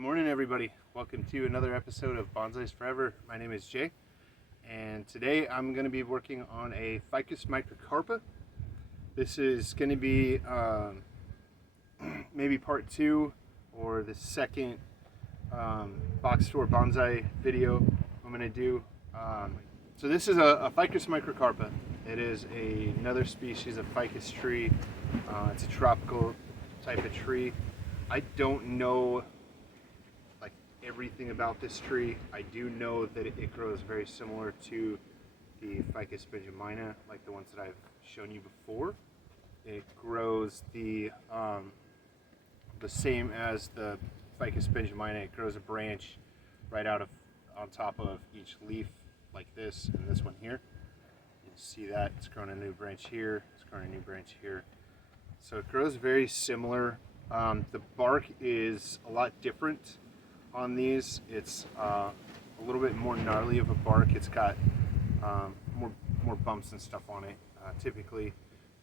Good morning, everybody. Welcome to another episode of Bonsais Forever. My name is Jay, and today I'm going to be working on a ficus microcarpa. This is going to be maybe part 2 or the second box store bonsai video I'm going to do. So this is a ficus microcarpa. It is another species of ficus tree. It's a tropical type of tree. I don't know everything about this tree. I do know that it grows very similar to the ficus benjamina, like the ones that I've shown you before. It grows the same as the ficus benjamina. It grows a branch right out of on top of each leaf, like this, and this one here. You can see that it's growing a new branch here. It's growing a new branch here. So it grows very similar. The bark is a lot different on these. It's a little bit more gnarly of a bark. It's got more bumps and stuff on it. Typically,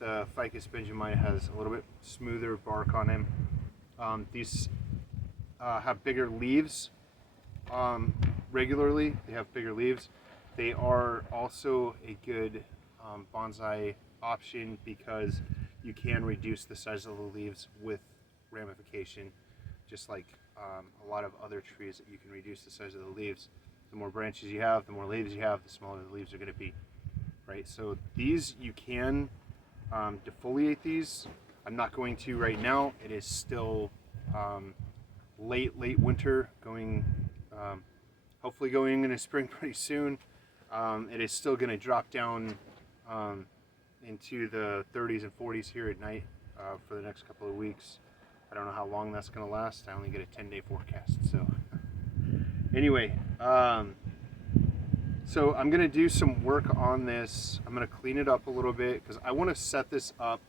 the ficus benjamina has a little bit smoother bark on them. These have bigger leaves. Regularly, they have bigger leaves. They are also a good bonsai option because you can reduce the size of the leaves with ramification, just like a lot of other trees that you can reduce the size of the leaves. The more branches you have, the more leaves you have, the smaller the leaves are going to be, right? So these, you can defoliate these. I'm not going to right now. It is still late winter, going hopefully going into spring pretty soon. It is still going to drop down into the 30s and 40s here at night for the next couple of weeks. I don't know how long that's going to last. I only get a 10-day forecast. So anyway, so I'm going to do some work on this. I'm going to clean it up a little bit because I want to set this up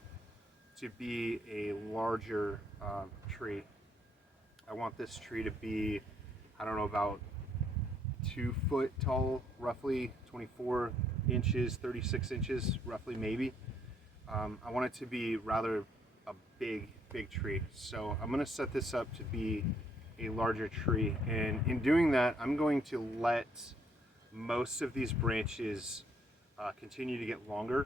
to be a larger tree. I want this tree to be, I don't know, about 2 foot tall, roughly 24 inches, 36 inches, roughly, maybe. I want it to be rather a big tree. So I'm going to set this up to be a larger tree, and in doing that I'm going to let most of these branches continue to get longer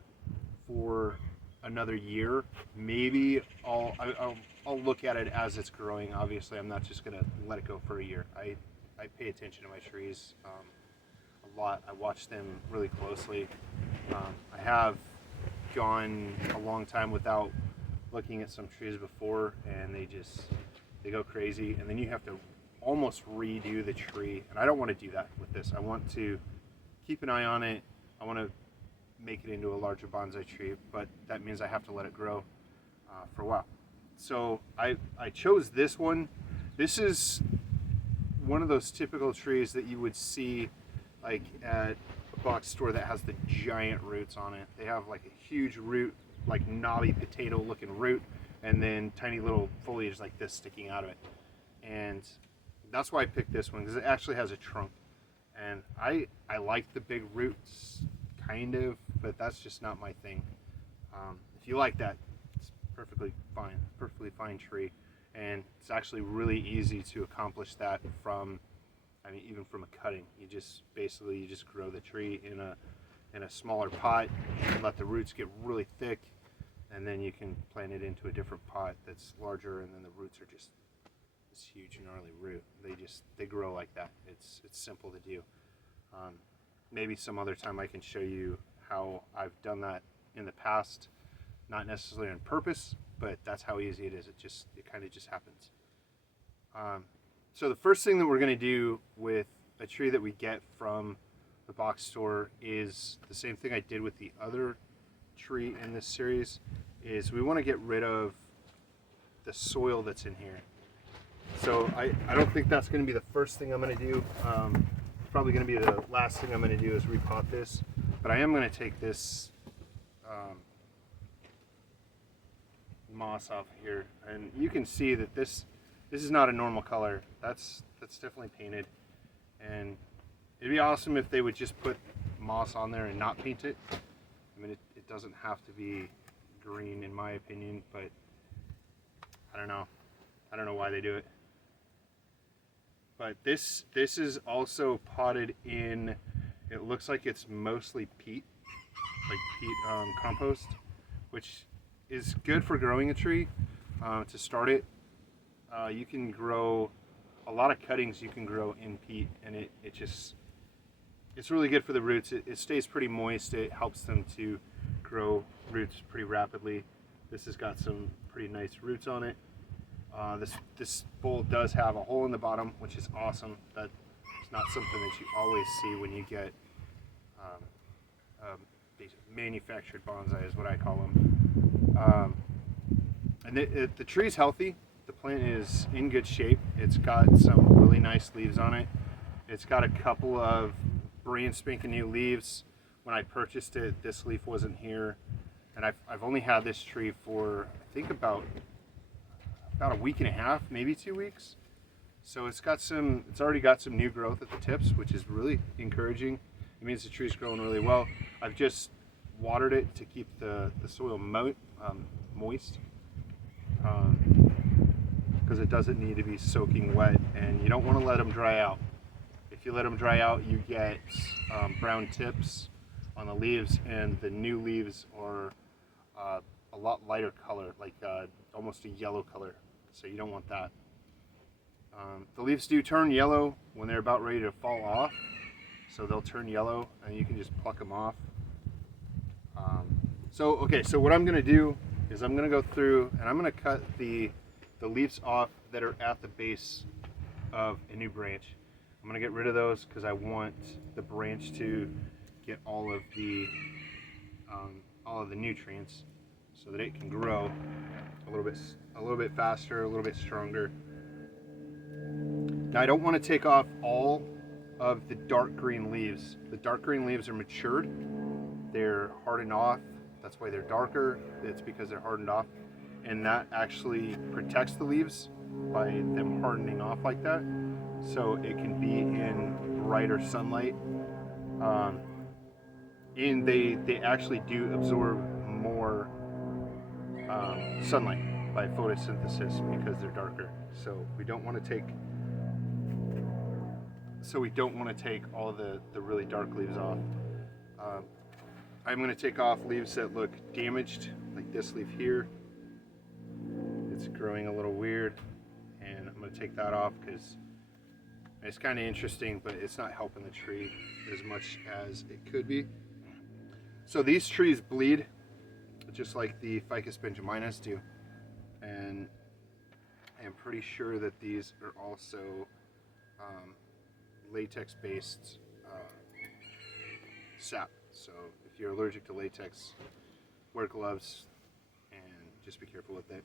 for another year. Maybe I'll look at it as it's growing. Obviously I'm not just going to let it go for a year. I pay attention to my trees a lot. I watch them really closely. I have gone a long time without looking at some trees before, and they go crazy, and then you have to almost redo the tree, and I don't want to do that with this. I want to keep an eye on it. I want to make it into a larger bonsai tree, but that means I have to let it grow for a while. So I chose this one. This is one of those typical trees that you would see like at a box store that has the giant roots on it. They have like a huge root, like knobby potato looking root, and then tiny little foliage like this sticking out of it. And that's why I picked this one, because it actually has a trunk. And I like the big roots, kind of, but that's just not my thing. If you like that, it's perfectly fine tree. And it's actually really easy to accomplish that from, I mean, even from a cutting. You just grow the tree in a smaller pot and let the roots get really thick, and then you can plant it into a different pot that's larger, and then the roots are just this huge gnarly root. They grow like that. It's simple to do. Maybe some other time I can show you how I've done that in the past, not necessarily on purpose, but that's how easy it is. It kind of just happens. So the first thing that we're going to do with a tree that we get from the box store is the same thing I did with the other tree in this series. Is we want to get rid of the soil that's in here. So I don't think that's going to be the first thing I'm going to do. Probably going to be the last thing I'm going to do is repot this, but I am going to take this moss off here, and you can see that this is not a normal color. That's definitely painted, and it'd be awesome if they would just put moss on there and not paint it. I mean, it doesn't have to be green in my opinion, but I don't know why they do it. But this is also potted in, it looks like it's mostly peat, like peat compost, which is good for growing a tree. To start it, you can grow a lot of cuttings you can grow in peat, and it's really good for the roots. It stays pretty moist. It helps them to grow roots pretty rapidly. This has got some pretty nice roots on it. This bowl does have a hole in the bottom, which is awesome. That's not something that you always see when you get these manufactured bonsai, is what I call them. And the tree's healthy. The plant is in good shape. It's got some really nice leaves on it. It's got a couple of brand spanking new leaves. When I purchased it, this leaf wasn't here, and I've only had this tree for I think about a week and a half, maybe 2 weeks. So it's already got some new growth at the tips, which is really encouraging. It means the tree's growing really well. I've just watered it to keep the soil moist, because it doesn't need to be soaking wet, and you don't want to let them dry out. If you let them dry out, you get brown tips on the leaves, and the new leaves are a lot lighter color, like almost a yellow color. So you don't want that. The leaves do turn yellow when they're about ready to fall off, so they'll turn yellow, and you can just pluck them off. So what I'm going to do is I'm going to go through and I'm going to cut the leaves off that are at the base of a new branch. I'm going to get rid of those because I want the branch to get all of the nutrients so that it can grow a little bit faster, a little bit stronger. Now I don't want to take off all of the dark green leaves. The dark green leaves are matured. They're hardened off. That's why they're darker. It's because they're hardened off. And that actually protects the leaves by them hardening off like that. So it can be in brighter sunlight. And they actually do absorb more sunlight by photosynthesis because they're darker. So we don't want to take all the really dark leaves off. I'm going to take off leaves that look damaged, like this leaf here. It's growing a little weird, and I'm going to take that off because it's kind of interesting, but it's not helping the tree as much as it could be. So these trees bleed just like the ficus benjaminas do, and I'm pretty sure that these are also latex-based sap. So if you're allergic to latex, wear gloves and just be careful with it.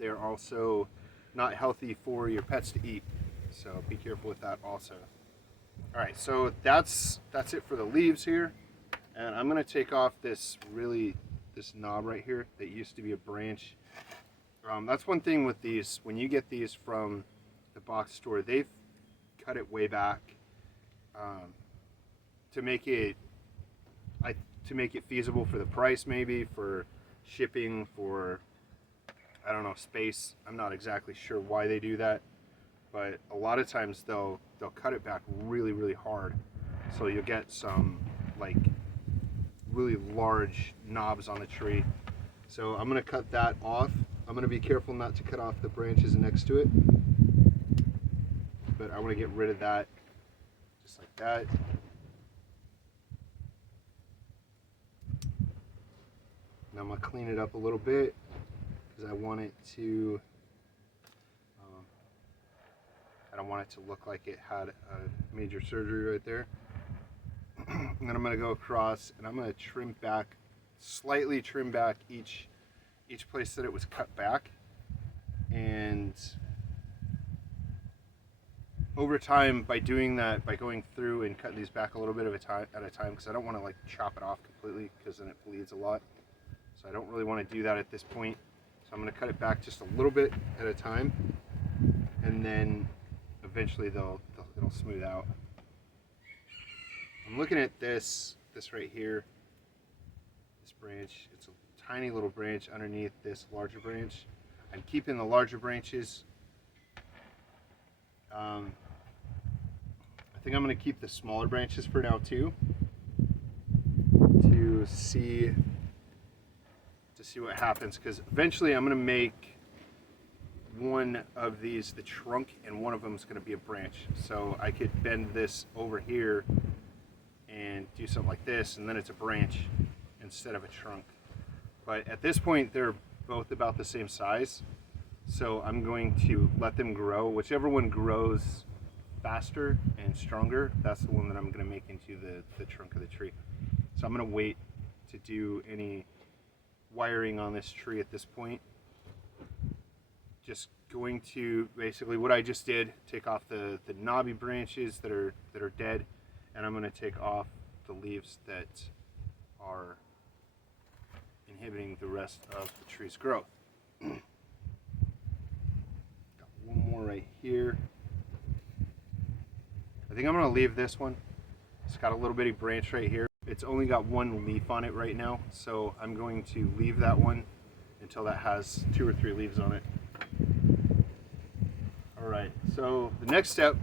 They're also not healthy for your pets to eat, so be careful with that also. All right, so that's it for the leaves here, and I'm going to take off this knob right here that used to be a branch. That's one thing with these. When you get these from the box store, they've cut it way back to make it feasible for the price, maybe for shipping, for I don't know, space. I'm not exactly sure why they do that, but a lot of times they'll cut it back really, really hard, so you'll get some like really large knobs on the tree. So I'm going to cut that off. I'm going to be careful not to cut off the branches next to it, but I want to get rid of that just like that. Now I'm going to clean it up a little bit because I want it to I don't want it to look like it had a major surgery right there. And then I'm going to go across and I'm going to slightly trim back each place that it was cut back. And over time, by doing that, by going through and cutting these back a little bit at a time, because I don't want to like chop it off completely because then it bleeds a lot. So I don't really want to do that at this point. So I'm going to cut it back just a little bit at a time, and then eventually it'll smooth out. I'm looking at this right here, this branch. It's a tiny little branch underneath this larger branch. I'm keeping the larger branches I think I'm going to keep the smaller branches for now too, to see what happens, because eventually I'm going to make one of these the trunk and one of them is going to be a branch. So I could bend this over here and do something like this, and then it's a branch instead of a trunk. But at this point they're both about the same size, so I'm going to let them grow. Whichever one grows faster and stronger, that's the one that I'm going to make into the trunk of the tree. So I'm going to wait to do any wiring on this tree at this point. Just going to basically what I just did, take off the knobby branches that are dead, and I'm going to take off the leaves that are inhibiting the rest of the tree's growth. Got one more right here. I think I'm going to leave this one. It's got a little bitty branch right here. It's only got one leaf on it right now, so I'm going to leave that one until that has 2 or 3 leaves on it. Alright, so the next step,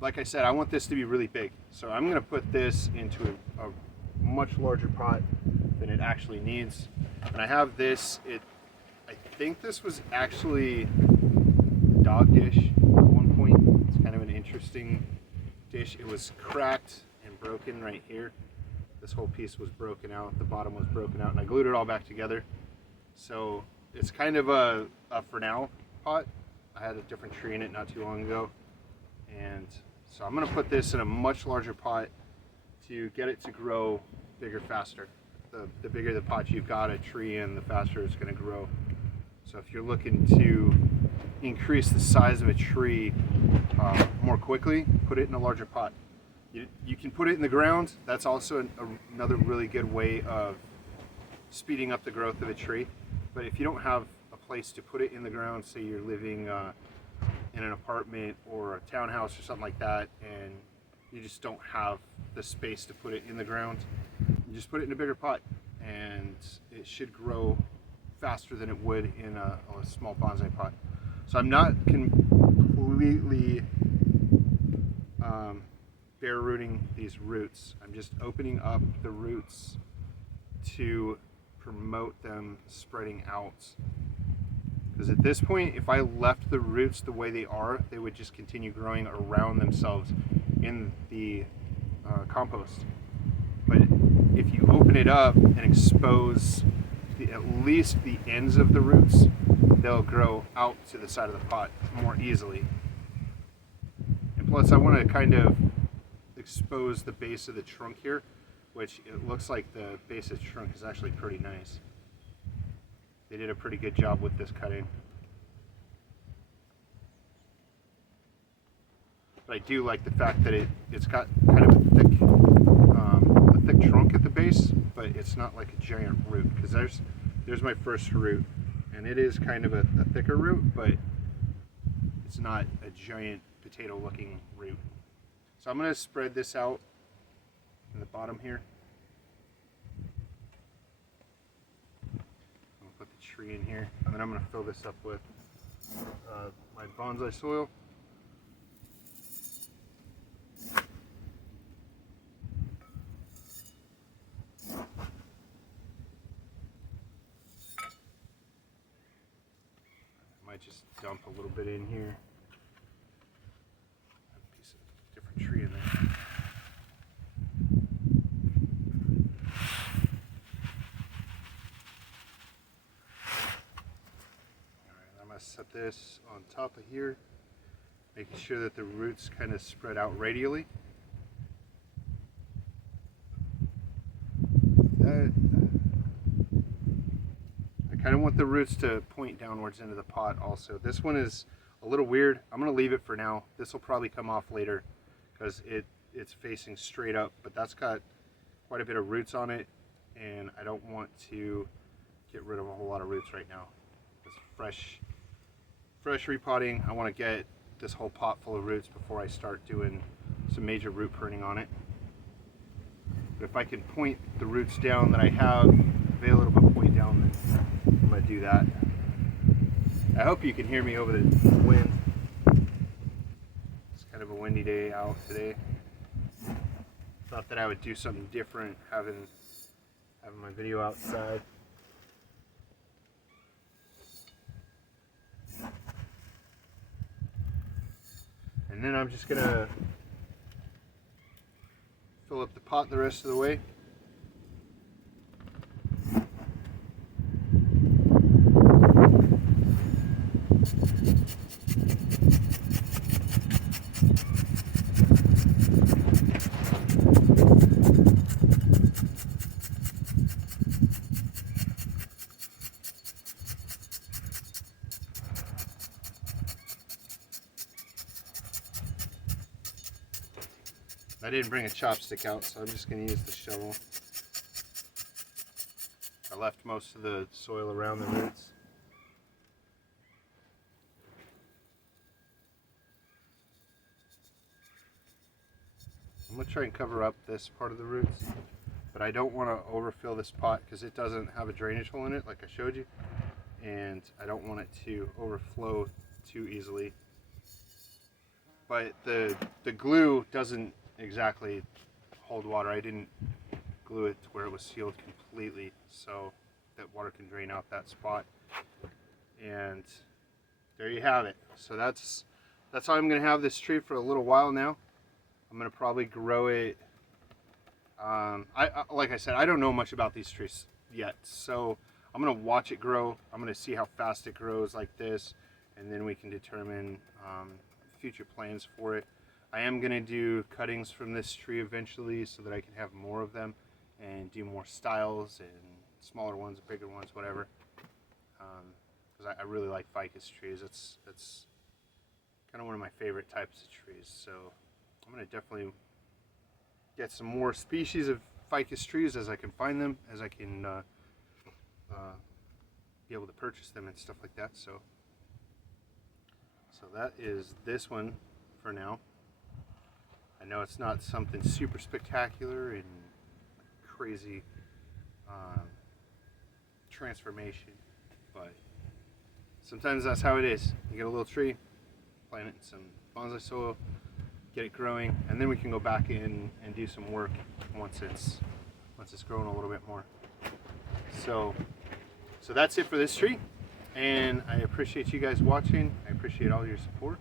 like I said, I want this to be really big. So I'm going to put this into a much larger pot than it actually needs. And I have this, I think this was actually a dog dish at one point. It's kind of an interesting dish. It was cracked and broken right here. This whole piece was broken out, the bottom was broken out, and I glued it all back together. So it's kind of a for now pot. I had a different tree in it not too long ago, and so I'm going to put this in a much larger pot to get it to grow bigger faster. The bigger the pot you've got a tree in, the faster it's going to grow. So if you're looking to increase the size of a tree more quickly, put it in a larger pot. You can put it in the ground. That's also another really good way of speeding up the growth of a tree. But if you don't have a place to put it in the ground, say you're living in an apartment or a townhouse or something like that, and you just don't have the space to put it in the ground, you just put it in a bigger pot and it should grow faster than it would in a small bonsai pot. So I'm not completely bare rooting these roots. I'm just opening up the roots to promote them spreading out. Because at this point, if I left the roots the way they are, they would just continue growing around themselves in the compost. But if you open it up and expose at least the ends of the roots, they'll grow out to the side of the pot more easily. And plus I want to kind of expose the base of the trunk here, which it looks like the base of the trunk is actually pretty nice. They did a pretty good job with this cutting. But I do like the fact that it's got kind of a thick trunk at the base, but it's not like a giant root, because there's my first root, and it is kind of a thicker root, but it's not a giant potato looking root. So I'm going to spread this out in the bottom here. I'm going to put the tree in here, and then I'm going to fill this up with my bonsai soil. Just dump a little bit in here. A piece of different tree in there. Alright, I'm going to set this on top of here, making sure that the roots kind of spread out radially. I kind of want the roots to point downwards into the pot also. This one is a little weird. I'm going to leave it for now. This will probably come off later because it's facing straight up, but that's got quite a bit of roots on it, and I don't want to get rid of a whole lot of roots right now. It's fresh repotting. I want to get this whole pot full of roots before I start doing some major root pruning on it. But if I can point the roots down that I have, available to point down, then I'm going to do that. I hope you can hear me over the wind. kind of a windy day out today. Thought that I would do something different having my video outside. And then I'm just gonna fill up the pot the rest of the way. I didn't bring a chopstick out, so I'm just going to use the shovel. I left most of the soil around the roots. I'm going to try and cover up this part of the roots, but I don't want to overfill this pot because it doesn't have a drainage hole in it like I showed you, and I don't want it to overflow too easily. But the glue doesn't exactly hold water. I didn't glue it to where it was sealed completely so that water can drain out that spot. And there you have it. So that's how I'm going to have this tree for a little while now. I'm going to probably grow it. Like I said, I don't know much about these trees yet, so I'm going to watch it grow. I'm going to see how fast it grows like this, and then we can determine future plans for it. I am going to do cuttings from this tree eventually so that I can have more of them and do more styles and smaller ones, bigger ones, whatever. Because I really like ficus trees. It's kind of one of my favorite types of trees. So I'm going to definitely get some more species of ficus trees as I can find them, as I can be able to purchase them and stuff like that. So that is this one for now. I know it's not something super spectacular and crazy transformation, but sometimes that's how it is. You get a little tree, plant it in some bonsai soil, get it growing, and then we can go back in and do some work once it's grown a little bit more. So that's it for this tree, and I appreciate you guys watching. I appreciate all your support.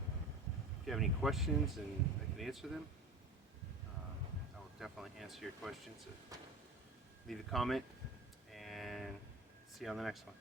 If you have any questions and I can answer them, I will definitely answer your questions. Leave a comment, and see you on the next one.